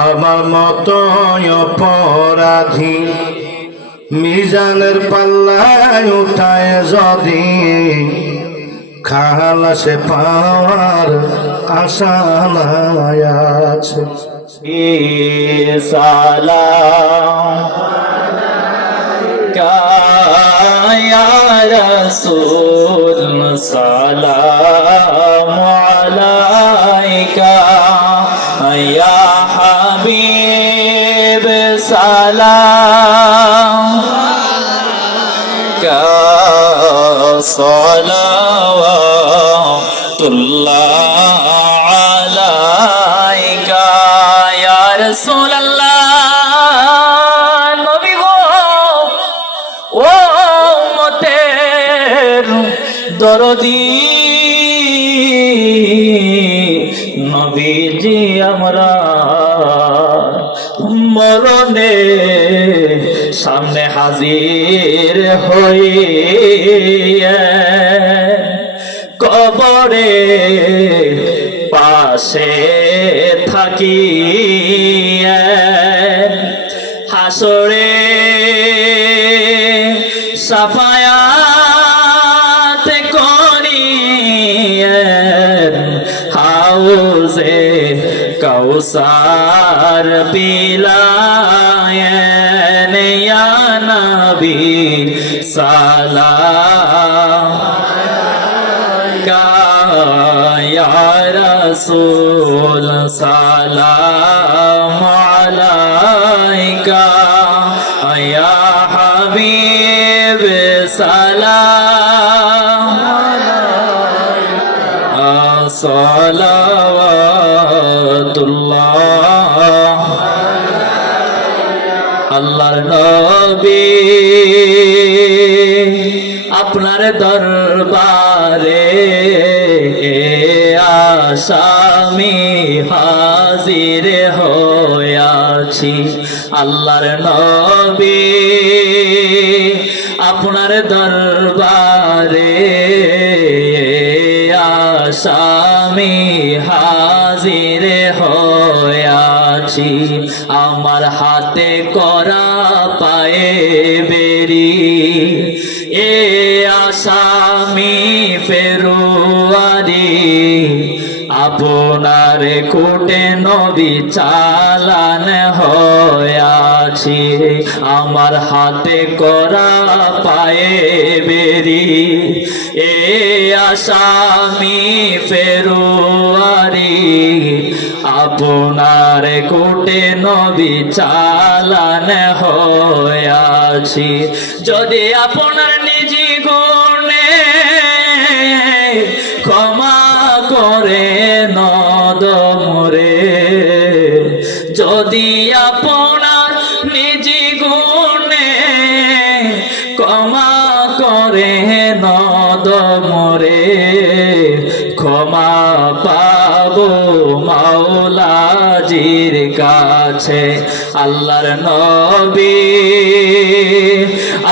আমার মতো অপরাধী। মিজানের পাল্লায় উঠায় যদি খালাসে পাওয়ার আশা নাই আছে। সালাম কায়া রসুল সালাম। صلواتullah আলাইকা ইয়া রাসূলুল্লাহ নবী গো ও মতের দরদি নবীজি হাজির হইয়া কবরে পাশে থাকি হাসরে সাফায়াত করি হাউজে কৌসার পিলায়ন ইয়া নবী সালাম। কায়া রাসূল সালাম আলাইকা। আয়া হাবিব সালাম। আলাইকা সালাওয়াতুল্লাহ। আল্লাহর নবী। আপনার দরবারে আসামি হাজির হয়াছি আল্লাহর নবী। আপনার দরবারে আসামি হাজির হয়াছি আমার হাতে করা পায়ে বেরি। এ আসামি ফেরুয়ারি আপনার কোটে নবী চালান হয়াছি আমার হাতে করা পায়ে বেরি। এ আসামি ফেরুয়ারি, আপনার কোটে নবী চালান হয়াছি যদি আপনার নিজি গুণে ক্ষমা করে নদমরে যদি আপনার নদমরে ক্ষমা পাবো মাওলাজির কাছে। আল্লাহর নবী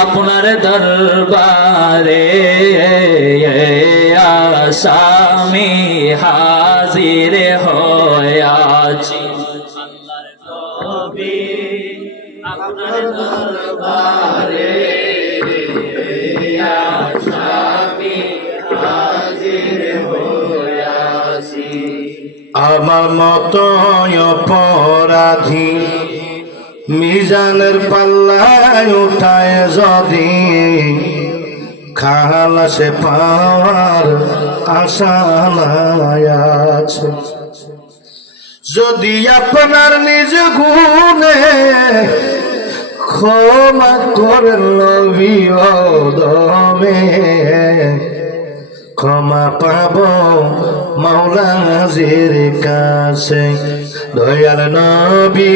আপনার দরবারে আসামি হাজির হয়াছি আল্লাহর নবী আপনার দরবারে আমার মতো অপরাধী। মিজানের পাল্লায় উঠায় যদি খালাসে পাওয়ার আশা আছে। যদি আপনার নিজ গুণে ক্ষমা করেন নবী দমে, ক্ষমা পাব মাওলাজির কাছে দয়াল নবী।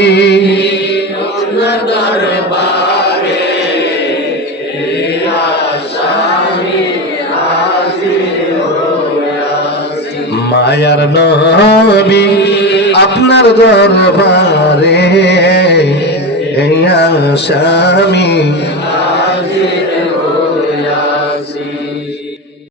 মায়ার নবী আপনার দরবারে এই আসামি